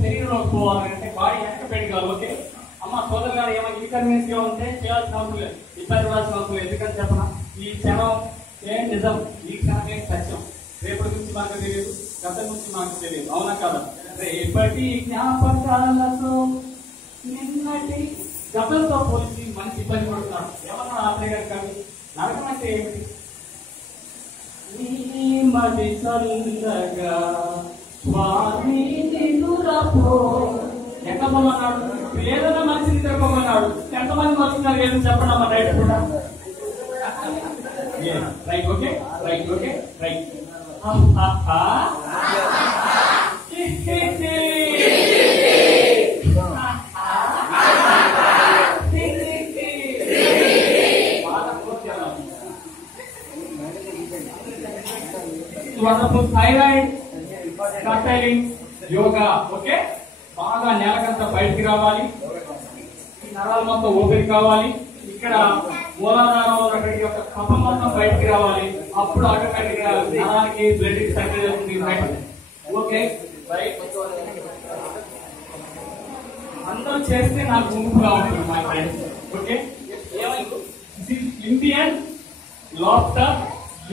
శరీరంలోకి పోవాలంటే బాడీ వెనక పెట్టుకోవాలి. ఓకే అమ్మ సోదరు గారు ఏమైనా ఇన్కన్వీనియన్స్ గా ఉంటే చేయాల్సిన అవసరం లేదు, ఇబ్బంది పడాల్సిన అవసరం లేదు. ఎందుకంటే చెప్పనా ఈ క్షణం ఏం నిజం, ఈ క్షణం ఏం సత్యం. రేపటి గురించి మనకు తెలియదు, గతం గురించి మనకు తెలియదు. అవునా కదా? రేపటి జ్ఞాపకాలతో నిన్నటి గతంతో పోల్చి మనిషి ఇబ్బంది పడుతున్నాడు. ఏమన్నా ఆత్రేయ గారు కానీ నరకం అంటే ఏమిటి? మది చల్లగా స్వామి ఎంతమన్నాడు, పేదల మనిషిని తిరగమన్నాడు. ఎంతమంది వస్తున్నారు ఏదో చెప్పండి అమ్మ. రైట్ కూడా right. Okay right. Okay right. Wonderful thyroid కట్టైలింగ్ యోగా. ఓకే బాగా నేలకంతా బయటికి రావాలి, నరాలు మొత్తం ఓపెన్ కావాలి, ఇక్కడ మూలాధారంలో ఒక కఫం మొత్తం బయటికి రావాలి. అప్పుడు ఆటోమేటిక్ గా నరానికి బ్లడ్ సర్కిల్ అవుతుంది. Okay right. అందరూ చేస్తే నాకు గుంపుగా ఉంటుంది my friends. Okay Indian laughter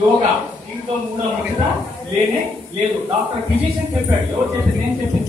yoga. దీంతో మూడో ముగిత లేనే లేదు. డాక్టర్ ఫిజిషియన్ చెప్పాడు. ఎవరు చెప్పారు? నేను చెప్పాను.